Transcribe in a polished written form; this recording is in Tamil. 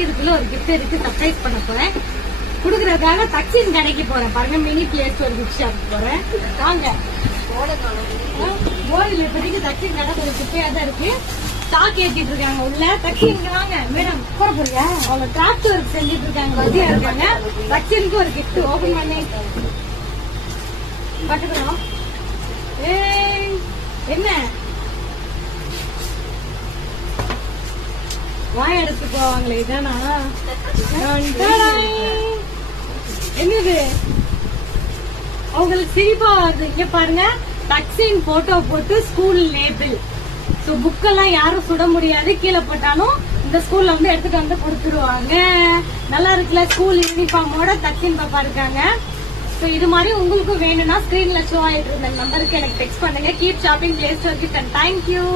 இதுக்குள்ள ஒரு கிஃப்ட் இருக்கு, சர்ப்ரைஸ் பண்ண போறேன். குடுக்கறதுக்காக தக்ஷின் கடைக்கு போறேன். பாருங்க, mini play store gift shop போறேன். வாங்க. போர்டுல இப்போதைக்கு தக்ஷின் கடை கொஞ்சம் குப்பையா தான் இருக்கு. ஸ்டாக் ஏற்றிட்டு இருக்காங்க உள்ள. தக்ஷின் வாங்க மேடம், போட போறியா? அவங்க கிராஃப்ட் ஒர்க் செஞ்சுட்டு இருக்காங்க, வசதியா இருக்காங்க. தக்ஷினுக்கு ஒரு கிஃப்ட் ஓபன் பண்ணி பாத்துக்கிறோம். என்ன வாய எடுத்து போவாங்களே, இதானா? என்னது அவங்களுக்கு சிரிப்பா வருது. இங்க பாருங்க, தக்ஷின் போட்டோ போட்டு ஸ்கூல் லேபிள். சோ புக்கெல்லாம் யாரும் சுட முடியாது, கீழே போட்டாலும் இந்த ஸ்கூல்ல வந்து எடுத்துட்டு வந்து கொடுத்துருவாங்க. நல்லா இருக்குல்ல, ஸ்கூல் யூனிஃபார்மோட தக்ஷின் பாப்பா இருக்காங்க. சோ இது மாதிரி உங்களுக்கும் வேணும்னா ஸ்கிரீன்ல ஷோ ஆயிட்டு இருந்த நம்பருக்கு எனக்கு டெக்ஸ்ட் பண்ணுங்க. Keep shopping, play store gift. Thank you.